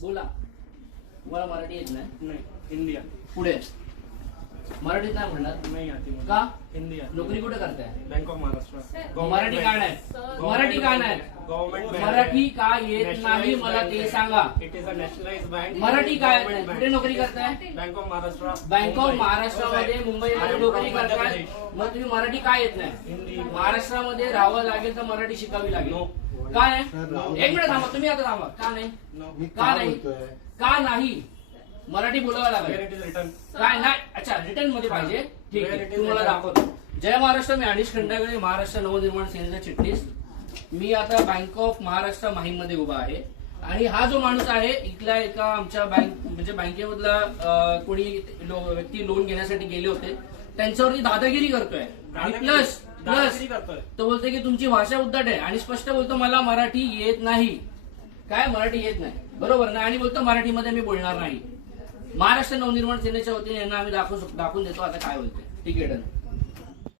बोला. तुम्हाला मराठी येत नाही? नहीं, हिंदी आती. पुढे मराठीत नाही म्हणणार नहीं आती मुझे. का? हिंदी आती. नोकरी कुठे करताय? Bank of Maharashtra. मराठी का नाही? मराठी का नाही? गव्हर्नमेंट मराठी का येत नाही मला ते सांगा. It is a nationalise bank. Marathi काय येत नाही? कुठे नोकरी करताय? Bank of Maharashtra. Bank of महाराष्ट्रामध्ये मुंबईमध्ये नोकरी करताय. मग तुम्ही मराठी का येत नाही? हिंदी. महाराष्ट्रामध्ये राहावं लागेल तर मराठी शिकावी लागेल. नो. का नाही? एक मिनिट थांबा, तुम्ही आता थांबा. का नाही? नो. का नाही? का नाही? मराठी बोलावं वेयर लागेल. It is written. काय नाही? अच्छा, रिटर्न मध्ये पाहिजे. ठीक Where आहे, it is तुम्हाला written. दाखवतो. जय महाराष्ट्र. मी अनिश खंडागळे, महाराष्ट्र नवनिर्माण सेनेचा चिटणीस. मी आता बँक ऑफ महाराष्ट्र माहीम मध्ये उभा आहे आणि हा जो माणूस आहे इथल्या एका आमच्या म्हणजे बँकेमधला कोणी व्यक्ती लोन घेण्यासाठी गेले होते, त्यांच्यावरती दादागिरी करतोय. आणि प्लस दादागिरी करतोय. तो बोलतोय की तुमची भाषा उद्धट आहे आणि स्पष्ट बोलतो मला मराठी येत नाही. काय मराठी येत नाही? बरोबर ना? आणि बोलतो मराठीमध्ये मी बोलणार नाही. महाराष्ट्र नवनिर्माण सेनेच्या वतीने यांना आम्ही दाखवून देतो आता काय बोलते. ठीक आहे, डन.